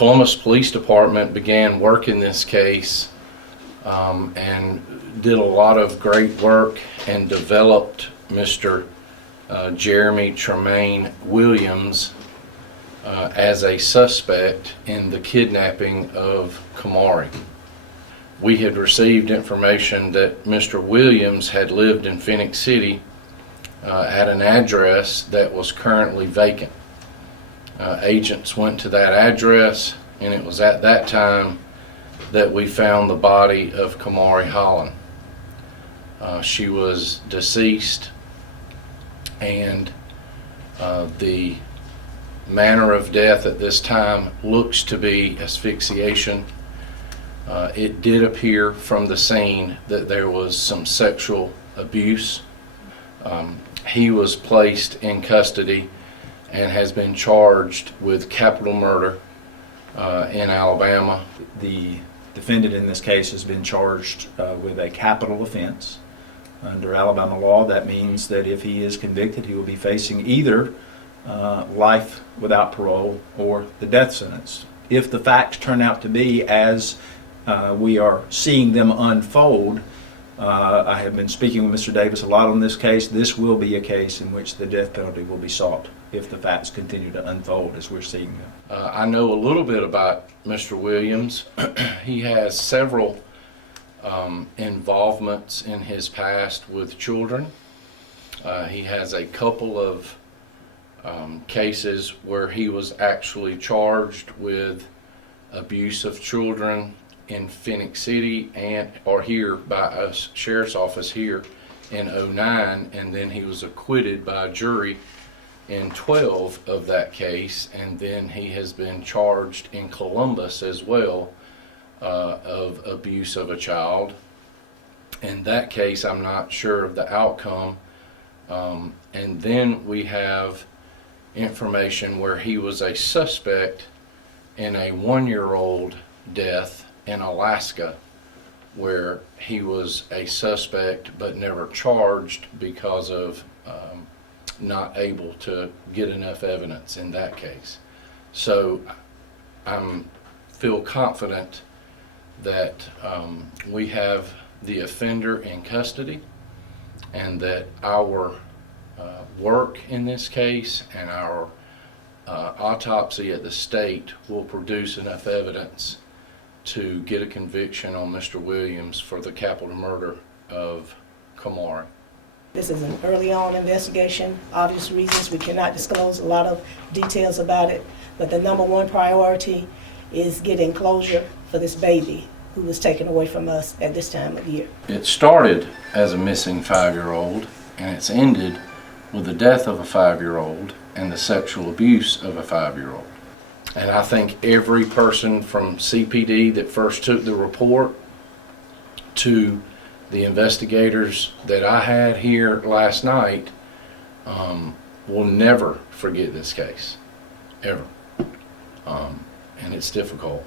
Columbus Police Department began working this case and did a lot of great work and developed Mr. Jeremy Tremaine Williams as a suspect in the kidnapping of Kamarie. We had received information that Mr. Williams had lived in Phenix City at an address that was currently vacant. Agents went to that address, and it was at that time that we found the body of Kamarie Holland. She was deceased, and the manner of death at this time looks to be asphyxiation. It did appear from the scene that there was some sexual abuse. He was placed in custody and has been charged with capital murder in Alabama. The defendant in this case has been charged with a capital offense. Under Alabama law, that means that if he is convicted, he will be facing either life without parole or the death sentence. If the facts turn out to be as we are seeing them unfold, I have been speaking with Mr. Davis a lot on this case. This will be a case in which the death penalty will be sought if the facts continue to unfold as we're seeing them. I know a little bit about Mr. Williams. He has several involvements in his past with children. He has a couple of cases where he was actually charged with abuse of children in Phenix City or here by us sheriff's office here in 2009, and then he was acquitted by a jury in 12 of that case, and then he has been charged in Columbus as well of abuse of a child. In that case, I'm not sure of the outcome. And then we have information where he was a suspect in a 1-year-old death in Alaska, where he was a suspect but never charged because of not able to get enough evidence in that case. So I feel confident that we have the offender in custody, and that our work in this case and our autopsy at the state will produce enough evidence to get a conviction on Mr. Williams for the capital murder of Kamarie. This is an early on investigation. Obvious reasons we cannot disclose a lot of details about it, but the number one priority is getting closure for this baby who was taken away from us at this time of year. It started as a missing 5-year-old, and it's ended with the death of a 5-year-old and the sexual abuse of a 5-year-old. And I think every person from CPD that first took the report to the investigators that I had here last night will never forget this case, ever. And it's difficult.